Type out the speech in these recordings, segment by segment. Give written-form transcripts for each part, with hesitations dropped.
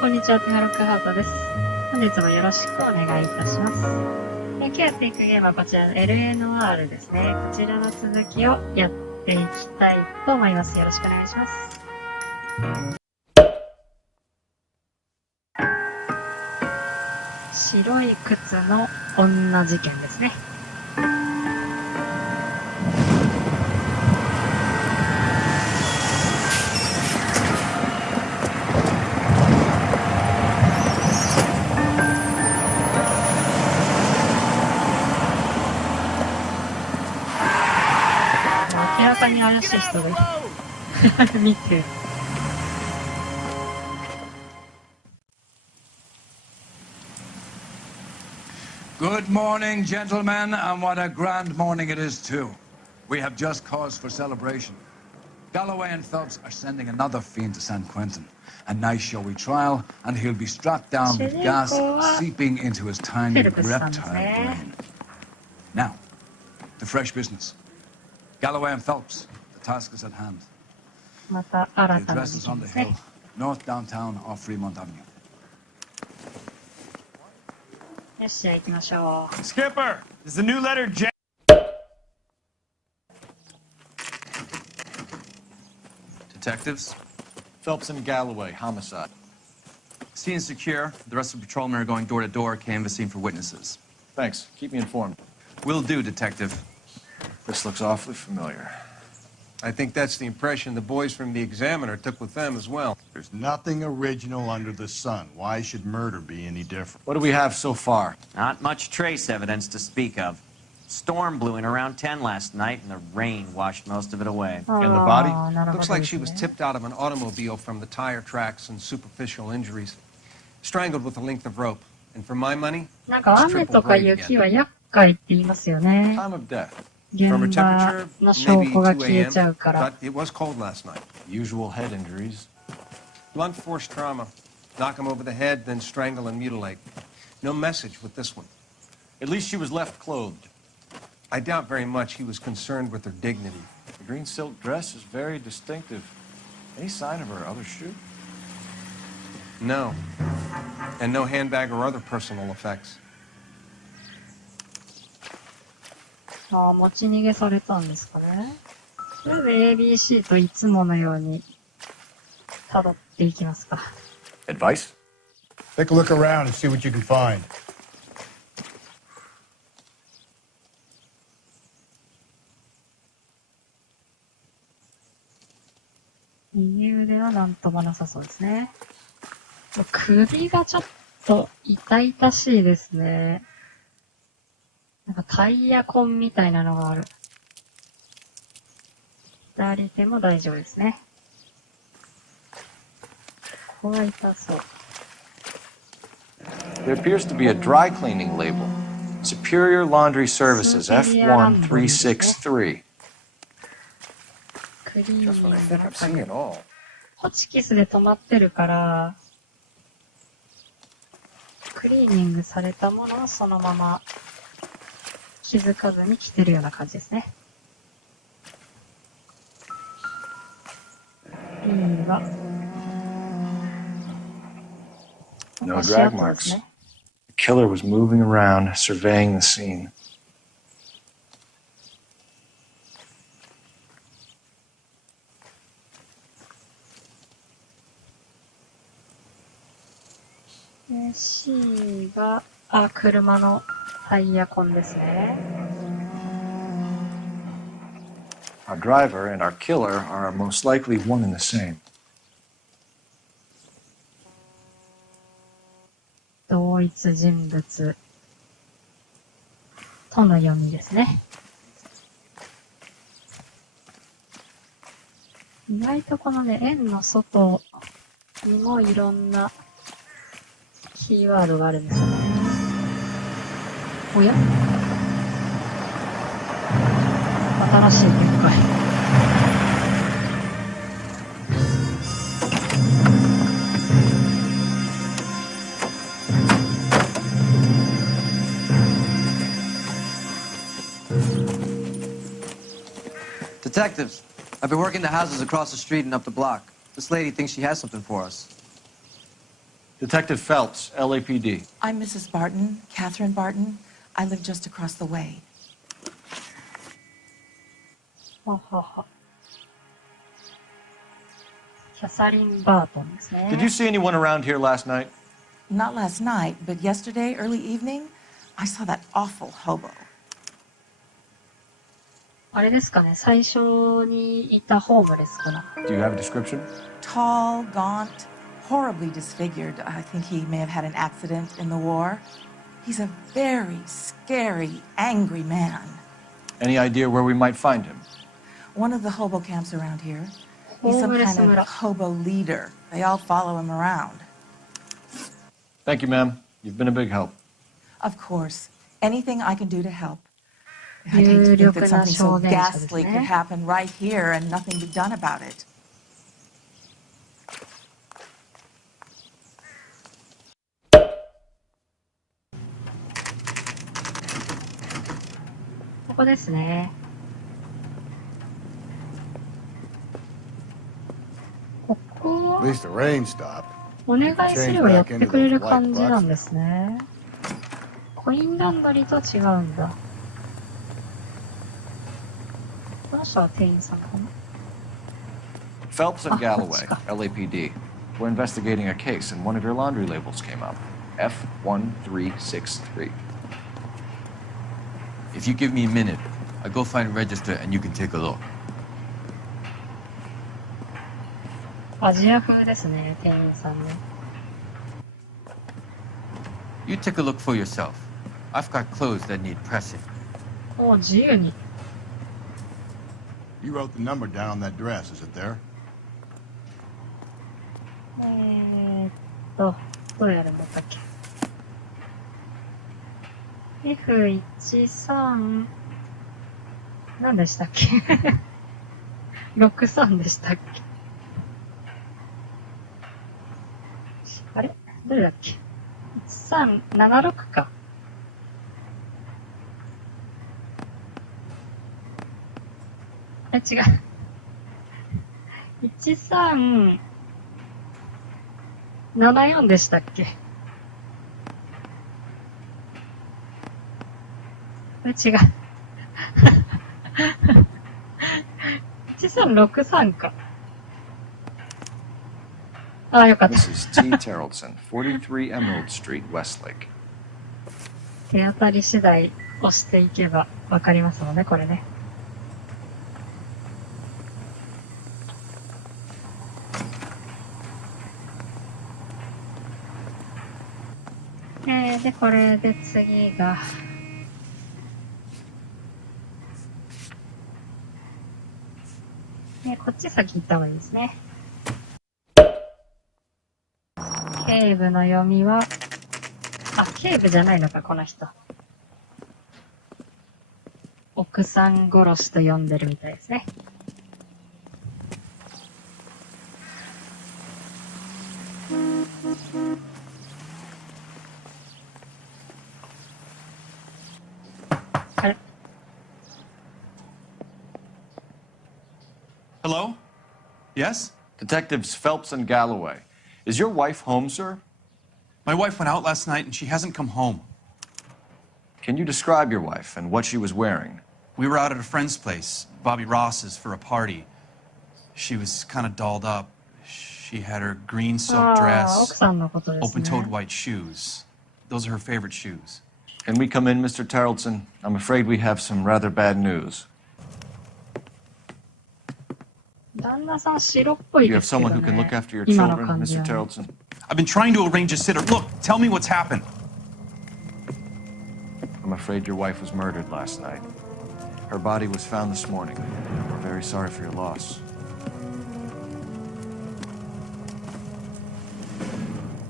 こんにちは、ティマロックハートです。本日もよろしくお願いいたします。今日やっていくゲームはこちらの L.A.Noire ですね。こちらの続きをやっていきたいと思います。よろしくお願いします。白い靴の女事件ですね。明らかに怪しい人がいる。見て。Good morning, gentlemen, and what a grand morning it is, too. We have just cause for celebration. Galloway and Phelps are sending another fiend to San Quentin. A nice showy trial, and he'll be strapped down with gas seeping into his tiny reptile brain. Now, to fresh business. Galloway and Phelps, the task is at hand. The address is on the hill, north downtown off Fremont Avenue. よし、じゃあ行きましょう。 Skipper, is the new letter J? Detectives? Phelps and Galloway, homicide. Scene is secure. The rest of the patrolmen are going door to door, canvassing for witnesses. Thanks. Keep me informed. Will do, Detective. This looks awfully familiar. I think that's the impression the boys from the Examiner took with them as well. There's nothing original under the sun. Why should murder be any different? What do we have so far? Not much trace evidence to speak of. Storm blew in around 10 last night, and the rain washed most of it away. And the body? Looks like she was tipped out of an automobile from the tire tracks and superficial injuries. Strangled with a length of rope. And for my money, なんか雨とか雪は厄介って言いますよね。 Time of death. 現場の証拠が消えちゃうから。 But it was cold last night. Usual head injuries. Blunt force trauma. Knock him over the head, then strangle and mutilate. No message with this one. At least she was left clothed. I doubt very much he was concerned with her dignity. The green silk dress is very distinctive. Any sign of her other shoe? No. And no handbag or other personal effects. ああ、持ち逃げされたんですかね。とりあえず ABC といつものように辿っていきますか。 Advice? Take a look around and see what you can find. 右腕はなんともなさそうですね。首がちょっと痛々しいですね。なんかタイヤ痕みたいなのがある。左手も大丈夫ですね。ここは痛そう。 There appears to be a dry cleaning label. Superior Laundry Services, F1363. クリーニング Just when I think I've seen it all. ホチキスで止まってるから、クリーニングされたものをそのまま気づかずに着てるような感じですね。B は No 足 drag 跡で marks. すね。 The killer was moving around, surveying the scene. で C が、車のタイヤ痕ですね。Our driver and our killer are most likely one and the same. 同一人物との読みですね。意外とこのね、円の外にもいろんなキーワードがあるんですよね。おや？新しい展開。Detectives, I've been working the houses across the street and up the block. This lady thinks she has something for us. Detective Phelps, LAPD. I'm Mrs. Barton, Catherine Barton. I live just across the way. ははは。キャサリン・バートンですね。 Did you see anyone around here last night? Not last night, but yesterday, early evening, I saw that awful hobo. あれですかね、最初にいたホームレスかな。Do you have a description? Tall, gaunt, horribly disfigured. I think he may have had an accident in the war. He's a very scary, angry man. Any idea where we might find him? One of the hobo camps around here. He's some kind of hobo leader. They all follow him around. Thank you, ma'am. You've been a big help. Of course. Anything I can do to help. I'd hate to think that something so ghastly could happen right here and nothing be done about it. ここですね。ここ At least the rain stopped. お願いすればやってくれる感じなんですね。コインランドリーとは違うんだ。この人は店員さんかな。 Phelps and Galloway, LAPD. We're investigating a case, and one of your laundry labels came up. F1363. If you give me a minute, I'll go find a register and you can take a look. アジア風ですね、店員さんね。You take a look for yourself. I've got clothes that need pressing. もう自由に。You wrote the number down on that dress, is it there? どうやるんだったっけ。F13 何でしたっけ63でしたっけ。あれどれだっけ。1376か。違う。1374でしたっけ。違う。1363か。ああ、よかった。Mrs. T. Terrellson, 43 Emerald Street, Westlake. 手当たり次第押していけばわかりますので、これね。で、これで次が、こっち先行った方がいいですね。警部の読みは、警部じゃないのか、この人。奥さん殺しと呼んでるみたいですね。あれ Hello? Yes? Detectives Phelps and Galloway. Is your wife home, sir? My wife went out last night and she hasn't come home. Can you describe your wife and what she was wearing? We were out at a friend's place, Bobby Ross's, for a party. She was kind of dolled up. She had her green silk dress, open-toed white shoes. Those are her favorite shoes. Can we come in, Mr. Terrellson? I'm afraid we have some rather bad news. 旦那さん白っぽい You で have すけど someone who can ね look after your 今の children, 感じ Mr. はね Terrellson? I've been trying to arrange a sitter. Look, tell me what's happened. I'm afraid your wife was murdered last night. Her body was found this morning. We're very sorry for your loss.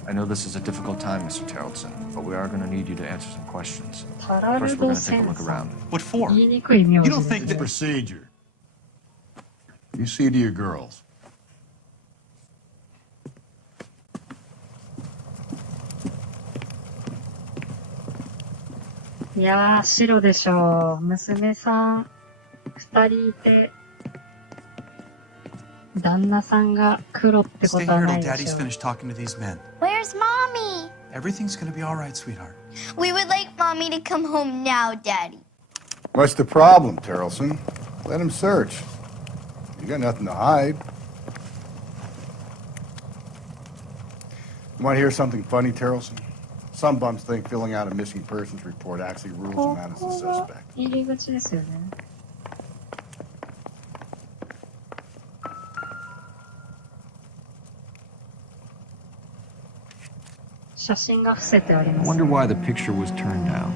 I know this is a difficult time, Mr. Terrellson, but we are going to need you to answer some questions. タラル First, we're ド going to セ take a ン look さ around. ん What for? 言いにくい名字 You で don't す think ね It's procedure. You see to your girls. いやー、白でしょう。娘さん、二人いて、旦那さんが黒ってこ Stay とは here な till いで Daddy's しょう。 finished talking to these men. Where's Mom Everything's gonna be all right, sweetheart. We would like Mommy to come home now, Daddy. What's the problem, Terrelson? Let him search. You got nothing to hide. You want to hear something funny, Terrelson? Some bums think filling out a missing persons report actually rules them out as a suspect. 入り口ですよね。写真が伏せてあります。 Wonder why the picture was turned down.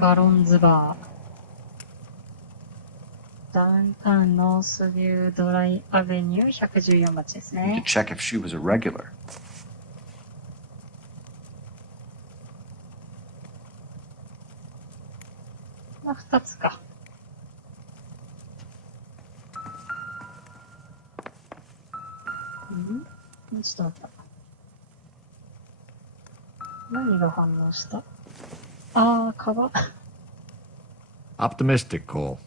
ガロンズバー。ダウンタウンノースビュードライアベニュー114町です To ね。 check if she was a regular. まあ、2つか。ちょっと待った。何が反応した？ああ、カバン。Optimistic, Cole.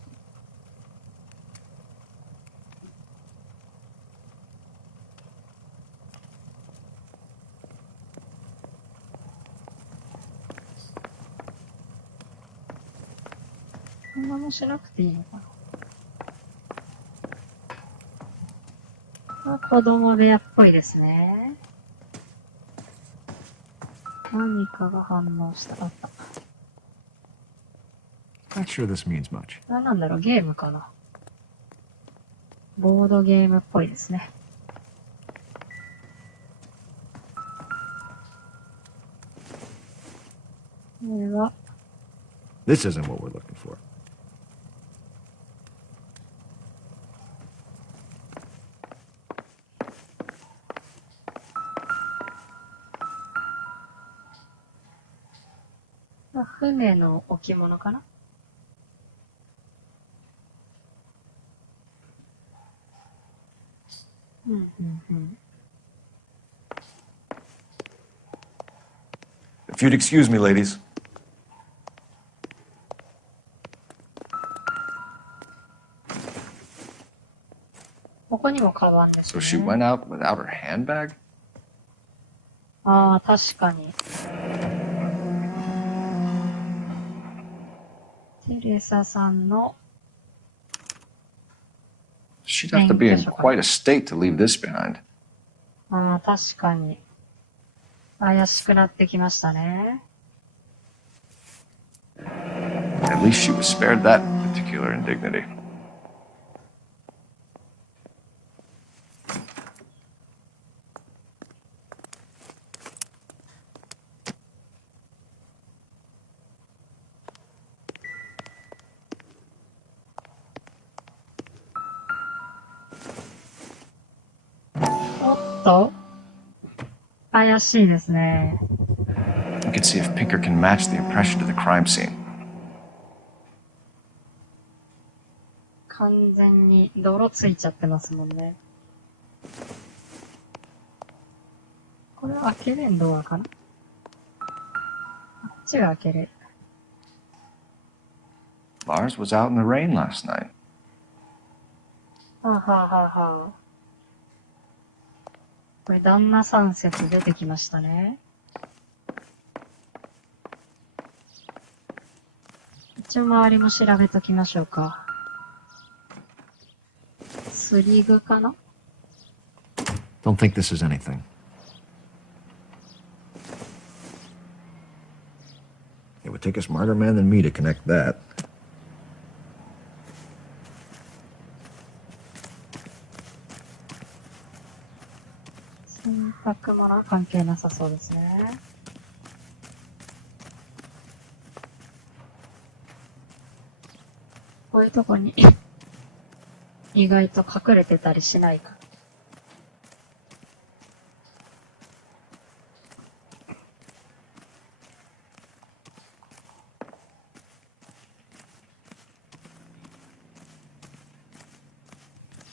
そんなもしなくていいのかな。子供部屋っぽいですね。何かが反応した。あった。Not sure this means much. なんだろう、ゲームかな。ボードゲームっぽいですね。これは、This isn't what we're looking for. 船の置物かな。If you'd excuse me, ladies. ここにもカバンですね。So she went out without her handbag? ああ、確かに。テレサさんの She'd have to be in quite a state to leave this behind. ああ、確かに。怪しくなってきましたね。At least she was spared that particular indignity. おっと、怪しいですね。You can see if Pinker can match the impression to the crime scene. 完全に泥ついちゃってますもんね。これは開けれんドアかな。あっちが開けれる。Lars was out in the rain last night. はあ、はあはあはあ、これ旦那さん説出てきましたね。一応周りも調べときましょうか。スリグかな？ Don't think this is anything. It would take a smarter man than me to connect that. 洗濯物は関係なさそうですね。こういうとこに意外と隠れてたりしないか。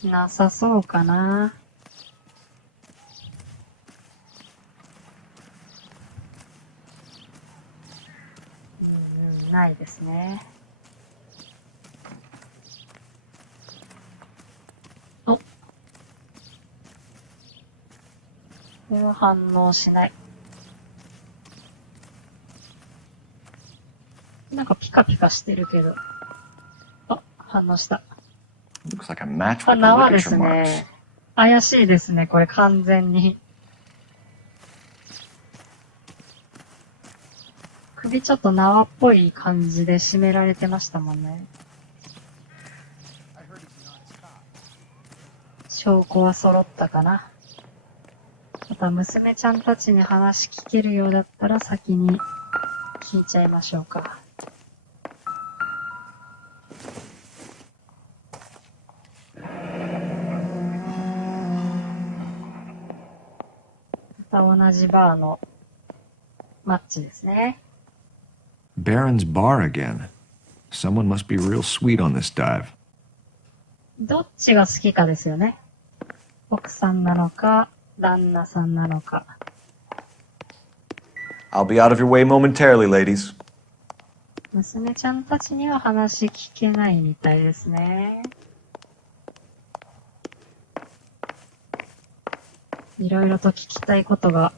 なさそうかな。ないですね。反応しない。なんかピカピカしてるけど。あ、反応した。Looks like a match あ、 with the 縄です ligature marks. ね。怪しいですね、これ完全に。首ちょっと縄っぽい感じで締められてましたもんね。証拠は揃ったかな。また娘ちゃんたちに話聞けるようだったら先に聞いちゃいましょうか。また同じバーのマッチですね。Baron's bar again. Someone must be real sweet on this dive. どっちが好きかですよね。奥さんなのか、旦那さんなのか。I'll be out of your way momentarily, ladies. 娘ちゃんたちには話聞けないみたいですね。いろいろと聞きたいことが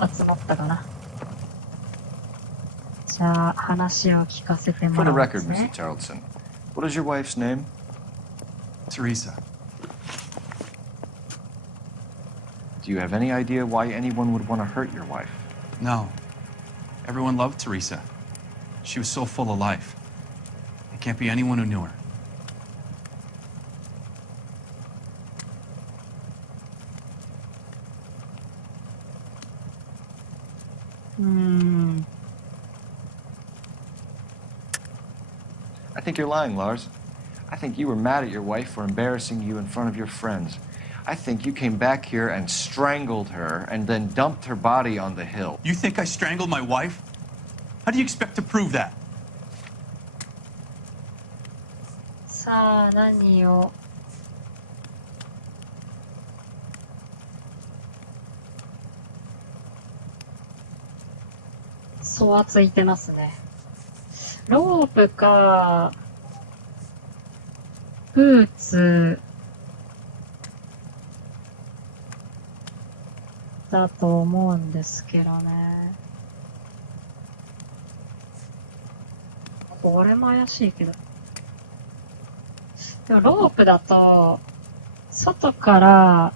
集まったかな。じゃあ話を聞かせても For ら the うんで record, す Mr. ね。 Tarleton, what is your wife's name? Teresa. Do you have any idea why anyone would want to hurt your wife? No. Everyone loved Teresa. She was so full of life. There can't be anyone who knew her. I think you're lying, Lars. I think you were mad at your wife for embarrassing you in front of your friends. I think you came back here and strangled her and then dumped her body on the hill. You think I strangled my wife? How do you expect to prove that? さあ、何を。そわついてますね。ロープか、ブーツだと思うんですけどね。これも怪しいけど。でもロープだと、外から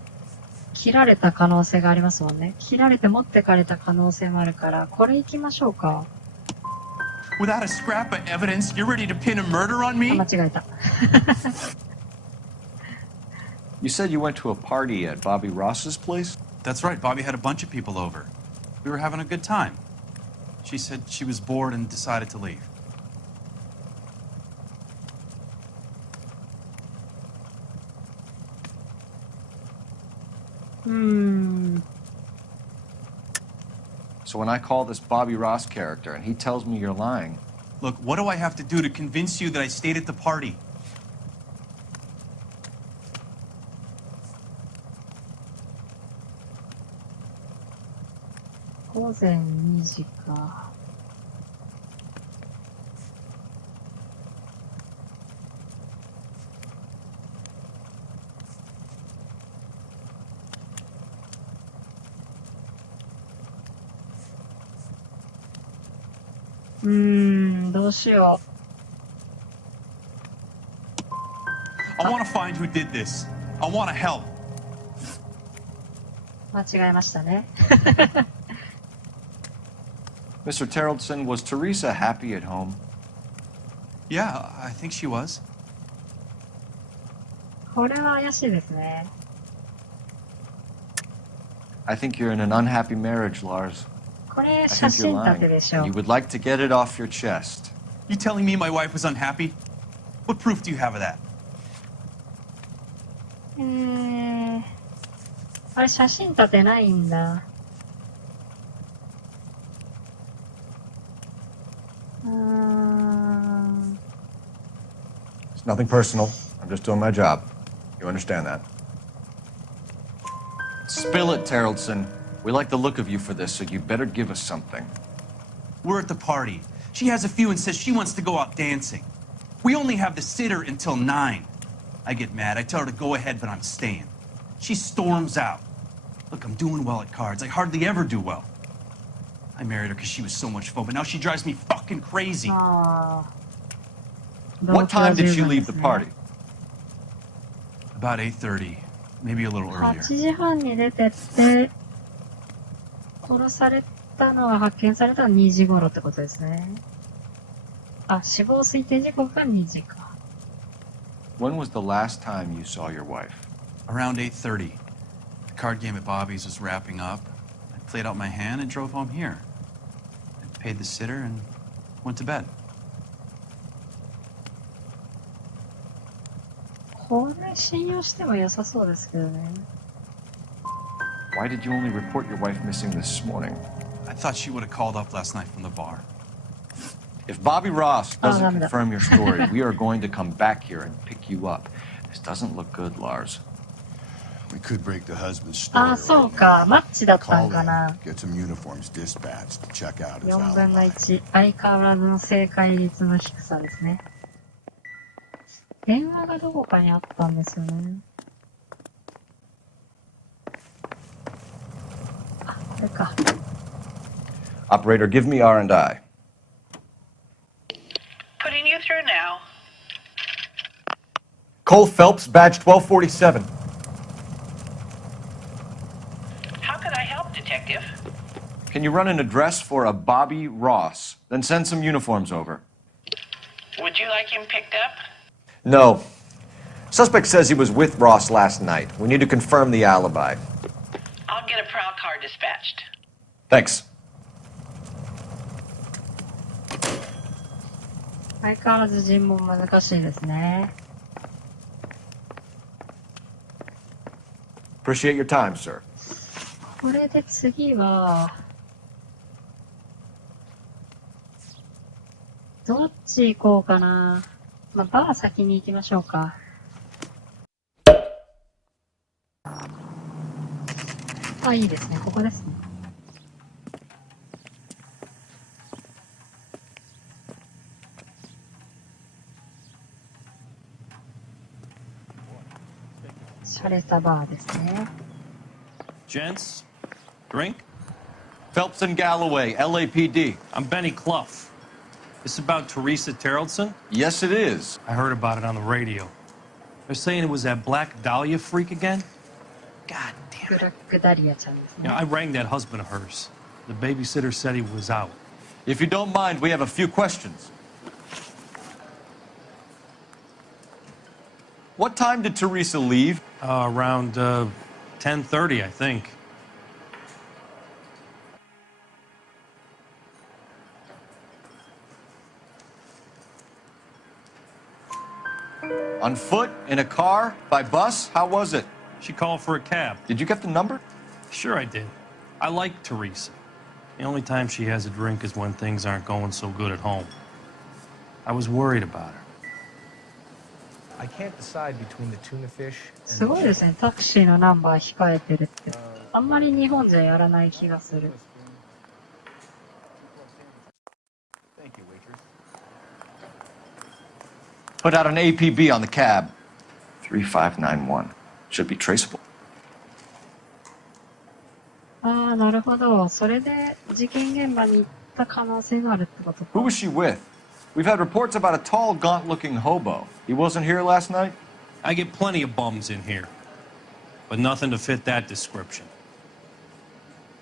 切られた可能性がありますもんね。切られて持ってかれた可能性もあるから、これ行きましょうか。Without a scrap of evidence, you're ready to pin a murder on あ、 me? 間違えた。You said you went to a party at Bobby Ross's place? That's right, Bobby had a bunch of people over. We were having a good time. She said she was bored and decided to leave. So when I call this Bobby Ross character and he tells me you're lying... Look, what do I have to do to convince you that I stayed at the party? 午前2時か。どうしよう。I want to find who did this. I want to help. 間違えましたね。Mr. Tarleton, was Teresa happy at home? Yeah, I think she was. これは怪しいですね。I think you're in an unhappy marriage, Lars. これ I 写 think you're 真立て lying. でしょ。 You would like to get it off your chest. You telling me my wife was unhappy? What proof do you have of that? あれ写真立てないんだ。It's nothing personal. I'm just doing my job. You understand that? Spill it, Tarleton. We like the look of you for this, so you better give us something. We're at the party. She has a few and says she wants to go out dancing. We only have the sitter until 9. I get mad. I tell her to go ahead, but I'm staying. She storms out. Look, I'm doing well at cards. I hardly ever do well. I married her because she was so much fun, but now she drives me fucking crazy. What time did she leave the party? About 8:30, maybe a little earlier. 8時半に出てって、殺されたのが発見されたのは2時頃ってことですね。あ、死亡推定時刻が2時か。When was the last time you saw your wife? Around 8:30. The card game at Bobby's was wrapping up. I played out my hand and drove home here. I paid the sitter and went to bed. これ信用しても良さそうですけどね。Why did you only report your wife missing this morning? I thought she would have called up last night from the bar. If Bobby Ross doesn't confirm your story, we are going to come back here and pick you up. This doesn't look good, Lars. We could break the husband's story. あ、そうか。マッチだったんかな。 Get some uniforms dispatched to check out his 4分の alibi. 1。相変わらずの正解率の低さですね。電話がどこかにあったんですよね。あ、これか。Operator, give me R&I. Putting you through now. Cole Phelps, badge 1247. How can I help, Detective? Can you run an address for a Bobby Ross? Then send some uniforms over. Would you like him picked up? No. Suspect says he was with Ross last night. We need to confirm the alibi. I'll get a prowl car dispatched. Thanks. 相変わらず尋問難しいですね。Appreciate your time, sir. これで次は、どっち行こうかな。まあ、バー先に行きましょうか。あ、いいですね。ここですね。洒落たバーですね。Gents, drink? Phelps and Galloway, LAPD. I'm Benny Clough. This about Teresa Terrellson? Yes, it is. I heard about it on the radio. They're saying it was that Black Dahlia freak again? God damn it. ブラックダリアちゃんです You ね。 know, I rang that husband of hers. The babysitter said he was out. If you don't mind, we have a few questions. What time did Teresa leave? Around 10:30, I think. On foot? In a car? By bus? How was it? She called for a cab. Did you get the number? Sure I did. I like Teresa. The only time she has a drink is when things aren't going so good at home. I was worried about her. I can't decide between the tuna fish すごいですね。タクシーのナンバー控えてるって。あんまり日本じゃやらない気がする。Thank you, waitress. Put out an APB on the cab. 3591. Should be traceable. ああ、なるほど。それで事件現場に行った可能性があるってことか。 Who was she with? We've had reports about a tall, gaunt-looking hobo. He wasn't here last night? I get plenty of bums in here, but nothing to fit that description.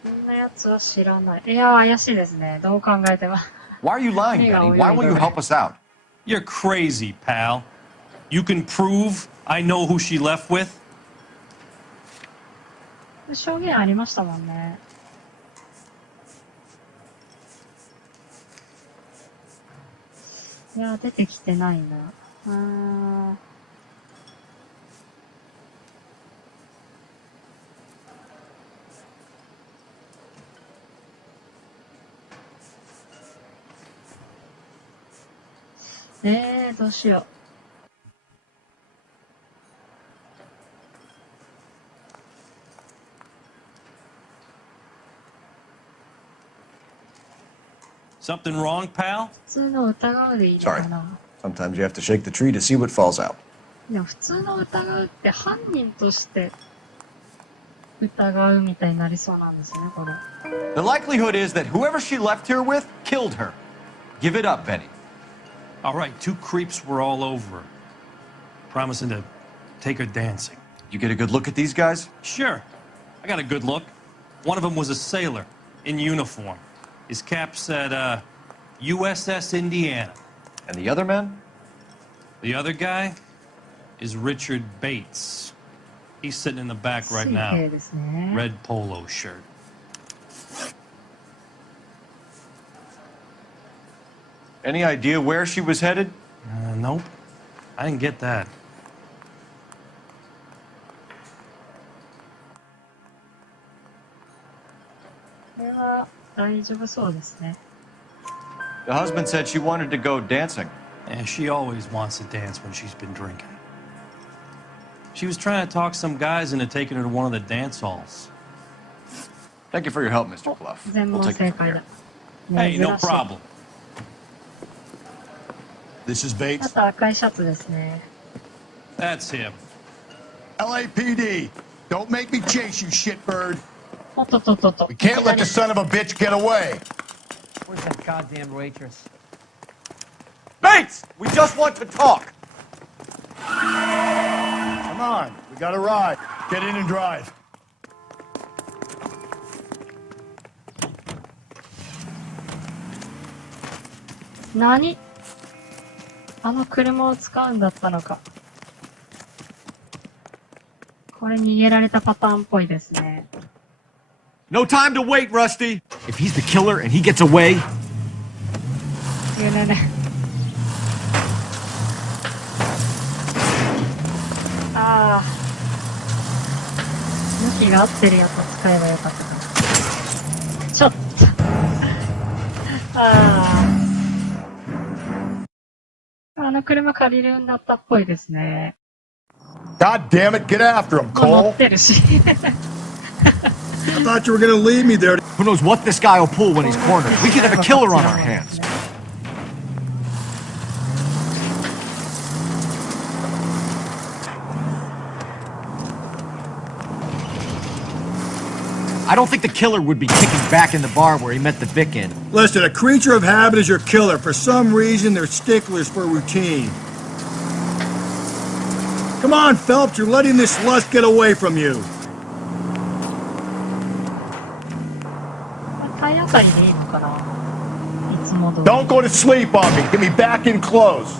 そんなやつは知らない。いや、怪しいですね。どう考えても。 Why are you lying, Benny? Why won't you help us out? You're crazy, pal. You can prove I know who she left with? 証言ありましたもんね。いや、出てきてないな。どうしよう。Something wrong, pal? 普通の疑うでいいのかな。 Sometimes you have to shake the tree to see what falls out. でも普通の疑うって犯人として疑うみたいになりそうなんですよね、これ。The likelihood is that whoever she left here with killed her. Give it up, Benny. All right, 2 creeps were all over her, promising to take her dancing. You get a good look at these guys? Sure. I got a good look. One of them was a sailor in uniform. His cap said, USS Indiana. And the other man? The other guy is Richard Bates. He's sitting in the back right now. Red polo shirt. Any idea where she was headed? Nope. I didn't get that. The husband said she wanted to go dancing. And she always wants to dance when she's been drinking. She was trying to talk some guys into taking her to one of the dance halls. Thank you for your help, Mr. Bluff. We'll take it from here. Hey, no problem. This is Bates. That's him. LAPD, don't make me chase you, shitbird. We can't let the son of a bitch get away. Where's that goddamn waitress? Bates! We just want to talk! Come on, we got a ride. Get in and drive. Nani? あの車を使うんだったのか。これ逃げられたパターンっぽいですね。No time to wait, Rusty! If he's the killer and he gets away... 揺れね。ああ。向きが合ってるやつを使えばよかったかな。ちょっと。ああ。あの車借りるんだったっぽいですね。God damn it, get after him, 乗 Cole. ってるし。I thought you were gonna leave me there. Who knows what this guy will pull when he's cornered? We could have a killer on our hands. I don't think the killer would be kicking back in the bar where he met the Vic in. Listen, a creature of habit is your killer. For some reason, they're sticklers for routine. Come on, Phelps, you're letting this lust get away from you. 体当たりでいいのかな。いつも通り。 Don't go to sleep on me. Get me back in close.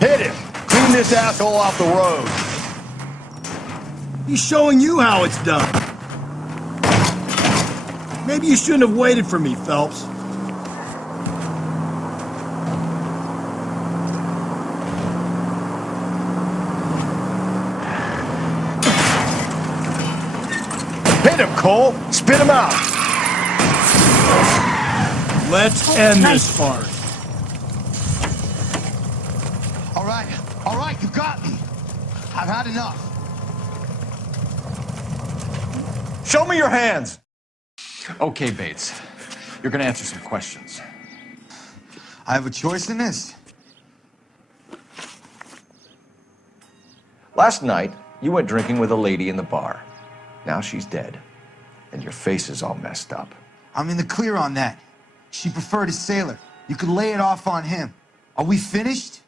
Hit him. Clean this asshole off the road. He's showing you how it's done. Maybe you shouldn't have waited for me, Phelps. Hit him, Cole. Spit him out. Let's end this farce. All right, you got me. I've had enough. Show me your hands! Okay, Bates. You're gonna answer some questions. I have a choice in this. Last night, you went drinking with a lady in the bar. Now she's dead. And your face is all messed up. I'm in the clear on that. She preferred a sailor. You could lay it off on him. Are we finished?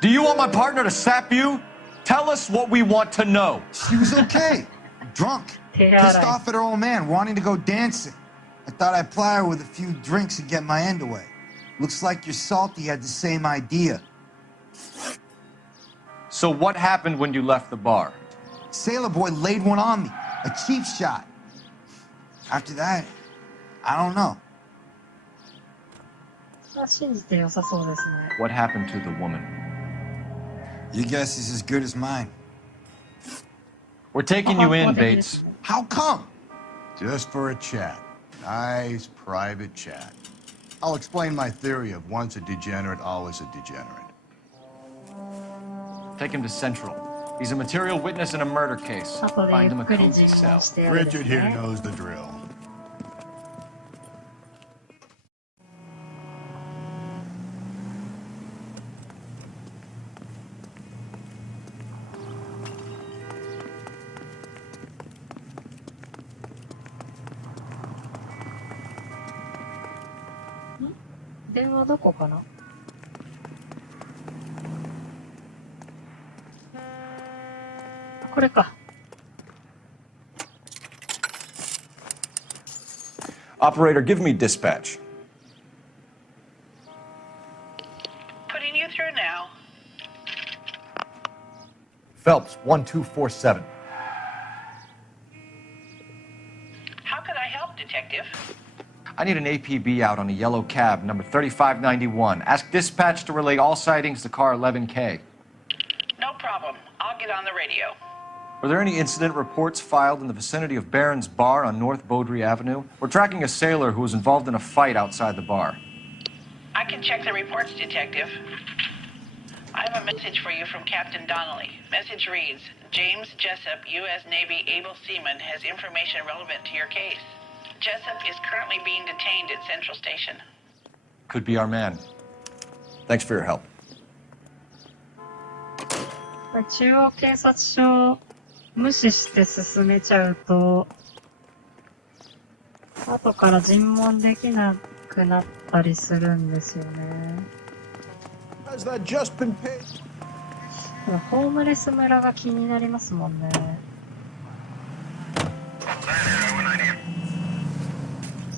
Do you want my partner to sap you? Tell us what we want to know. She was okay. Drunk. Pissed off at her old man, wanting to go dancing. I thought I'd ply her with a few drinks and get my end away. Looks like your salty had the same idea. So what happened when you left the bar? Sailor boy laid one on me. A cheap shot. After that, I don't know. What happened to the woman? Your guess is as good as mine. We're taking you in, Bates. How come? Just for a chat. Nice private chat. I'll explain my theory of once a degenerate, always a degenerate. Take him to Central. He's a material witness in a murder case. Find him a cozy cell. Richard here knows the drill. 点はどこかな。これか。Operator, give me dispatch. Putting you through now. Phelps, 1247. How could I help, Detective? I need an APB out on a yellow cab, number 3591. Ask dispatch to relay all sightings to car 11K. No problem. I'll get on the radio. Were there any incident reports filed in the vicinity of Barron's Bar on North Beaudry Avenue? We're tracking a sailor who was involved in a fight outside the bar. I can check the reports, Detective. I have a message for you from Captain Donnelly. Message reads, James Jessup, U.S. Navy able seaman, has information relevant to your case. Jessup is currently being detained at Central Station. Could be our man. Thanks for your help. 中央警察署無視して進めちゃうと、後から尋問できなくなったりするんですよね。ホームレス村が気になりますもんね。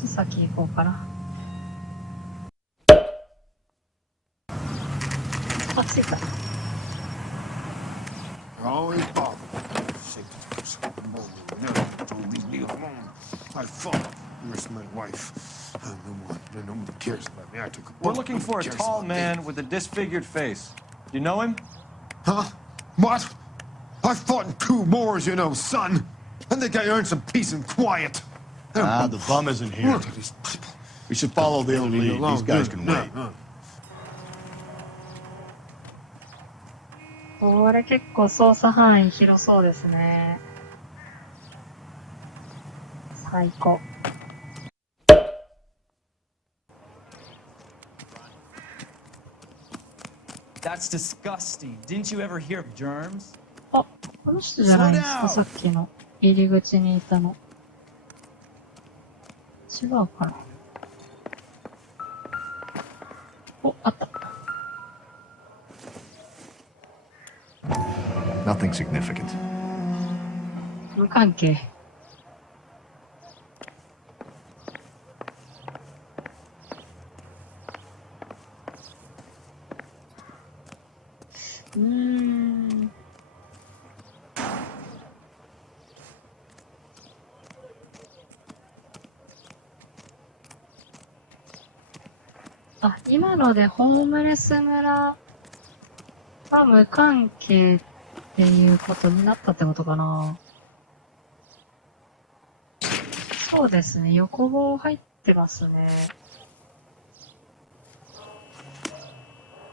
先行こうかな。あ、着いた。Always bother. Don't leave me alone. I fought. Where's my wife? No one cares about me. I took a bullet. We're looking for a tall man with a disfigured face. You know him? Huh? What? I fought in 2 wars, you know, son. I think I earned some peace and quiet. The bum isn't here. Look at these people. We should follow the lead. These guys can wait. これ結構操作範囲広そうですね。最高。That's disgusting. Didn't you ever hear of germs? あ、この人じゃないですか、さっきの入り口にいたの。違うかな。お、あった。Nothing significant. 無関係。あ、今のでホームレス村は無関係っていうことになったってことかな。そうですね、横棒入ってますね。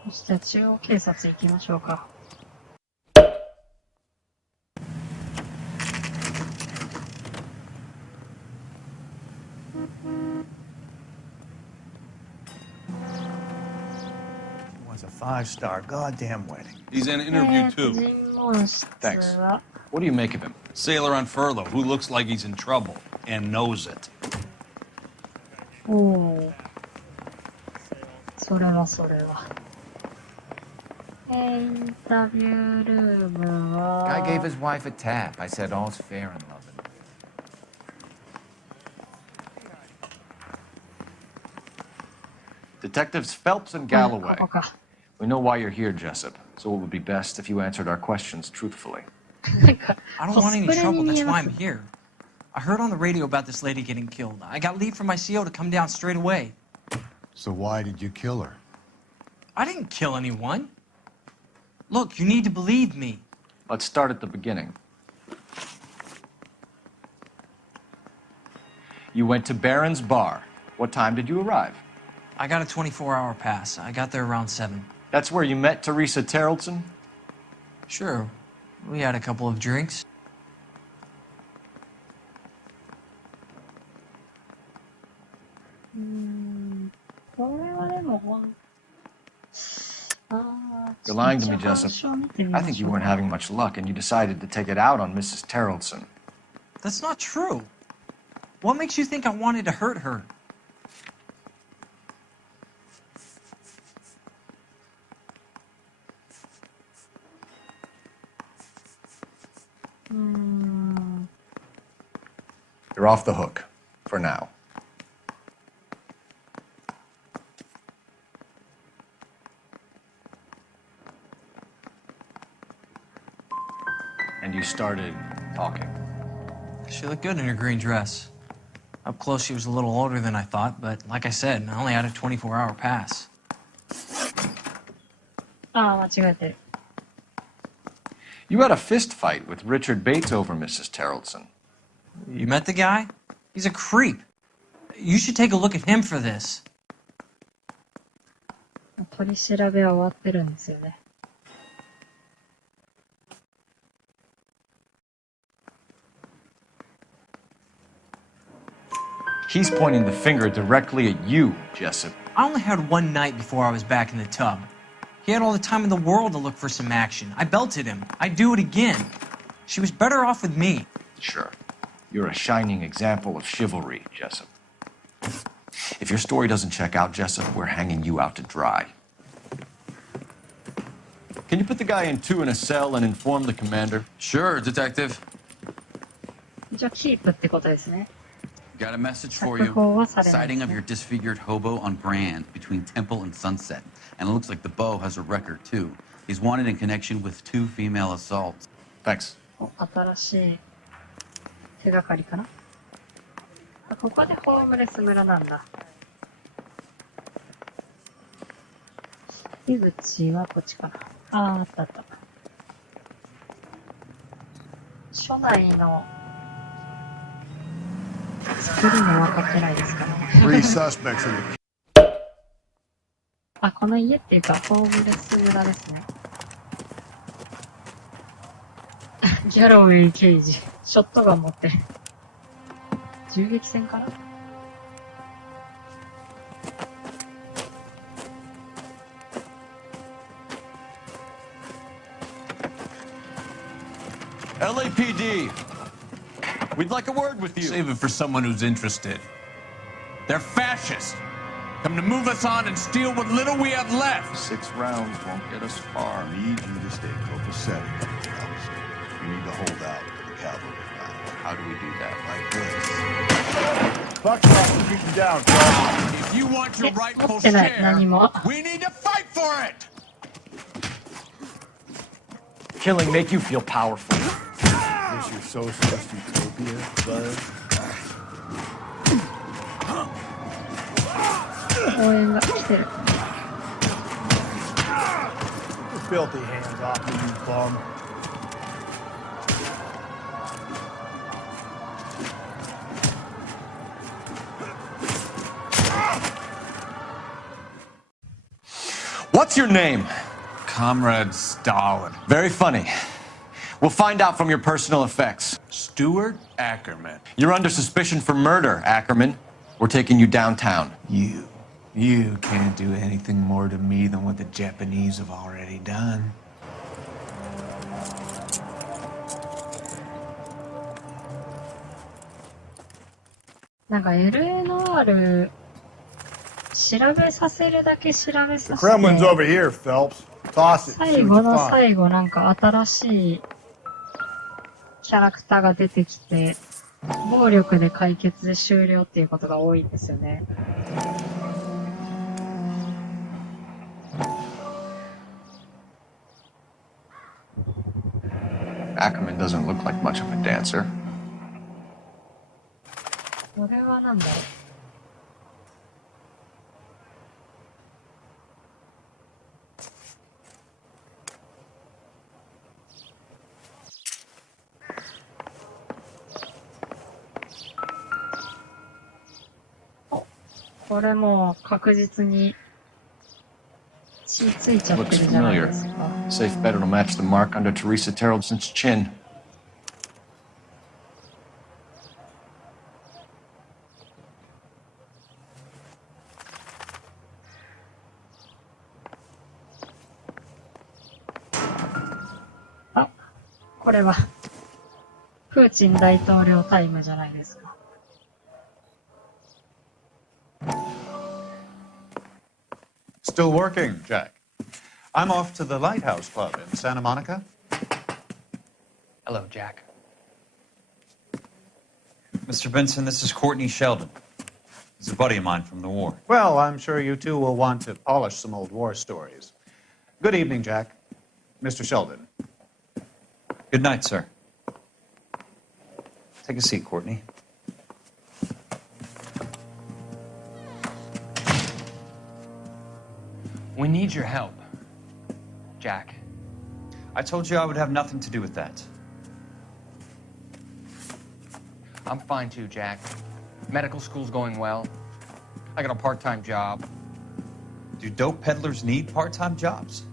そして中央警察行きましょうか。Was a 5-star goddamn wedding. He's in an interview too. Thanks. What do you make of him? Sailor on furlough who looks like he's in trouble and knows it. おお。それはそれは。インタビュールームは。 Guy gave his wife a tap. I said all's fair in love. Detectives Phelps and Galloway. We know why you're here, Jessup, so it would be best if you answered our questions truthfully. I don't want any trouble, that's why I'm here. I heard on the radio about this lady getting killed. I got leave from my CO to come down straight away. So why did you kill her? I didn't kill anyone. Look, you need to believe me. Let's start at the beginning. You went to Barron's Bar. What time did you arrive? I got a 24-hour pass. I got there around 7. That's where you met Teresa Terrelson? Sure. We had a couple of drinks. You're lying to me, Jessup. I think you weren't having much luck and you decided to take it out on Mrs. Terrelson. That's not true. What makes you think I wanted to hurt her? You're off the hook. For now. And you started talking. She looked good in her green dress. Up close, she was a little older than I thought, but like I said, I only had a 24-hour pass. You had a fist fight with Richard Bates over Mrs. Terrelson. You met the guy? He's a creep. You should take a look at him for this. 取り調べは終わってるんですよね。He's pointing the finger directly at you, Jessup. I only had one night before I was back in the tub. He had all the time in the world to look for some action. I belted him. I'd do it again. She was better off with me. Sure. You're a shining example of chivalry, Jessup. If your story doesn't check out, Jessup, we're hanging you out to dry. Can you put the guy in two in a cell and inform the commander? Sure, Detective. じゃあキープってことですね。 Got a message for you. Sighting of your disfigured hobo on Grand between Temple and Sunset. And it looks like the Beau has a record, too. He's wanted in connection with 2 female assaults. Thanks. 新しい手がかりかな。ここでホームレス村なんだ。入り口はこっちかな。あったあった。初代の作りも分かってないですかね。Three suspects in the あ、この家っていうか、ホームレス村ですね。ギャロウェイ刑事、ショットガン持ってる。銃撃戦かな？ LAPD, we'd like a word with you. Save it for someone who's interested. They're fascists. Come to move us on and steal what little we have left. 6 rounds won't get us far. I need you to stay copacetic. You need to hold out for the cavalry line. How do we do that? Like this. Fuck off, beat them down. If you want your rightful share, we need to fight for it. Killing make you feel powerful. This your socialist utopia, bud? 応援が来てる。 Filthy hands off me, you bum. What's your name? Comrade Stalin. Very funny. We'll find out from your personal effects. Stuart Ackerman. You're under suspicion for murder, Ackerman. We're taking you downtown. You can't do anything more to me than what the Japanese have already done. L.A.Noire 調べさせるだけ調べさせて Kremlin's over here, Phelps. Toss it. 最後の最後なんか新しいキャラクターが出てきて暴力で解決で終了っていうことが多いんですよね。Ackerman doesn't look like much of a dancer. これはなんだろう。これもう確実に血ついちゃって Looks るじゃない familiar. ですか。 Safe bet it'll match the mark under Teresa Terrelson's chin. あ、これはプーチン大統領タイムじゃないですか。 Still working, Jack. I'm off to the Lighthouse Club in Santa Monica. Hello, Jack. Mr. Benson, this is Courtney Sheldon. He's a buddy of mine from the war. Well, I'm sure you two will want to polish some old war stories. Good evening, Jack. Mr. Sheldon. Good night, sir. Take a seat, Courtney. We need your help, Jack. I told you I would have nothing to do with that. I'm fine too, Jack. Medical school's going well. I got a part-time job. Do dope peddlers need part-time jobs?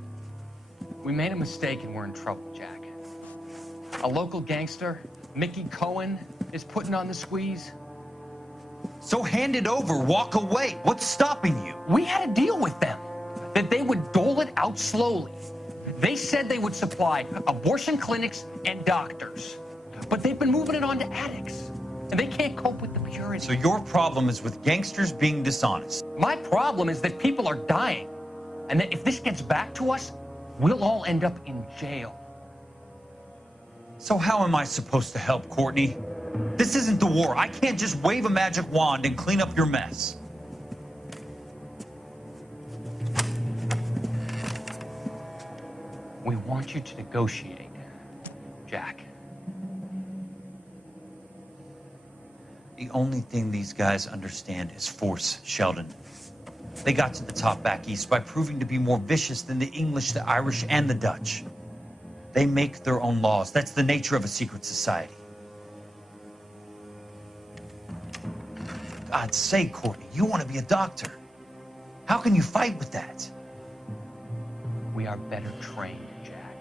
We made a mistake and we're in trouble, Jack. A local gangster, Mickey Cohen, is putting on the squeeze. So hand it over, walk away. What's stopping you? We had a deal with them that they would dole it out slowly. They said they would supply abortion clinics and doctors, but they've been moving it on to addicts, and they can't cope with the purity. So your problem is with gangsters being dishonest. My problem is that people are dying, and that if this gets back to us, we'll all end up in jail. So how am I supposed to help, Courtney? This isn't the war. I can't just wave a magic wand and clean up your mess. We want you to negotiate, Jack. The only thing these guys understand is force, Sheldon. They got to the top back east by proving to be more vicious than the English, the Irish, and the Dutch. They make their own laws. That's the nature of a secret society. God's sake, Courtney, you want to be a doctor. How can you fight with that? We are better trained, Jack.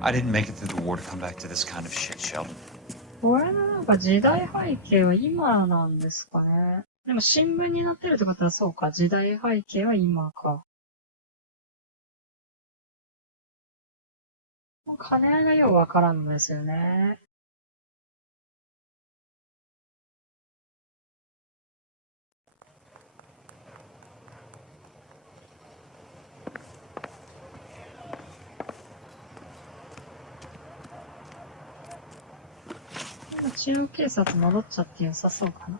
I didn't make it through the war to come back to this kind of shit, Sheldon. これのなんか時代背景は今なんですかね。でも新聞になってるってことはそうか、時代背景は今か。兼ね合いがようわからんのですよね。中央警察戻っちゃって良さそうかな。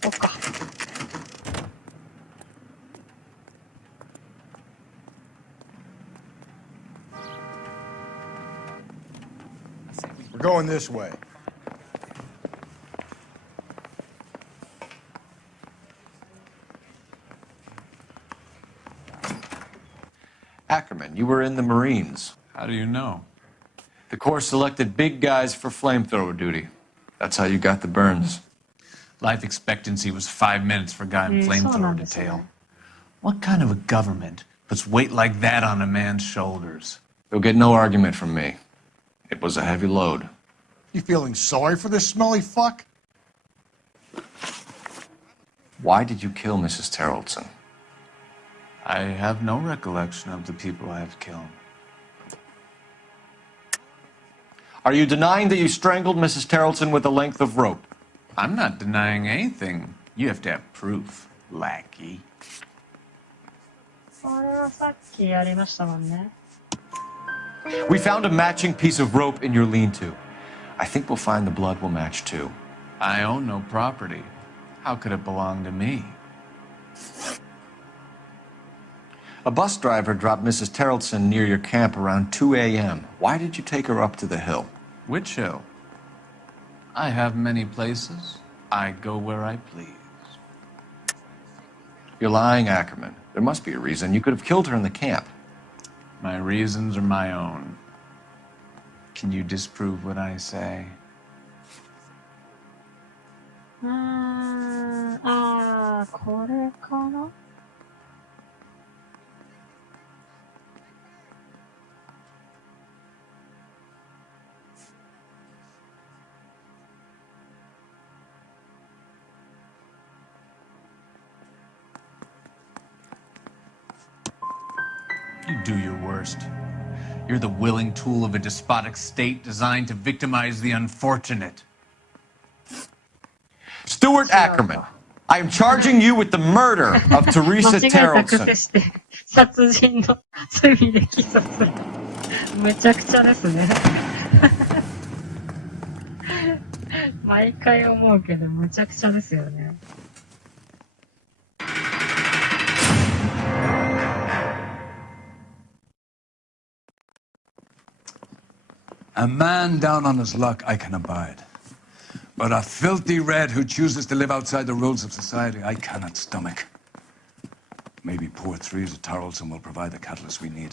そっか。We're going this way. Ackerman, you were in the Marines. How do you know? The Corps selected big guys for flamethrower duty. That's how you got the burns. Life expectancy was 5 minutes for a guy in flamethrower detail. What kind of a government puts weight like that on a man's shoulders? You'll get no argument from me. It was a heavy load. You feeling sorry for this smelly fuck? Why did you kill Mrs. Terrelson? I have no recollection of the people I have killed. Are you denying that you strangled Mrs. Terrelson with a length of rope? I'm not denying anything. You have to have proof, lackey. これはさっきやりましたもんね。We found a matching piece of rope in your lean-to. I think we'll find the blood will match too. I own no property. How could it belong to me? A bus driver dropped Mrs. Terrelson near your camp around 2 a.m. Why did you take her up to the hill? Which hill? I have many places. I go where I please. You're lying, Ackerman. There must be a reason. You could have killed her in the camp. My reasons are my own. Can you disprove what I say? これかなYou do your worst. You're the willing tool of a despotic state designed to victimize the unfortunate. Stuart Ackerman, I am charging you with the murder of Teresa 間違えた癖 Terrellson. して殺人の罪で起訴する。むちゃくちゃですね。毎回思うけどむちゃくちゃですよね。A man down on his luck I can abide. But a filthy red who chooses to live outside the rules of society, I cannot stomach. Maybe poor Teresa Tarleton will provide the catalyst we need.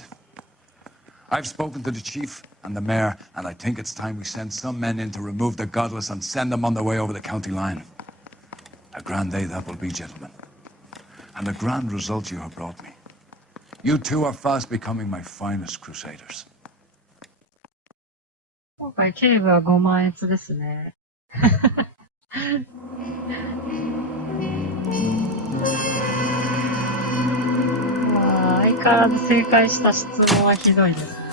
I've spoken to the chief and the mayor, and I think it's time we send some men in to remove the godless and send them on their way over the county line. A grand day that will be, gentlemen. And a grand result you have brought me. You two are fast becoming my finest crusaders. 今回警部は5万円ですね。相変わらず正解した質問はひどいです。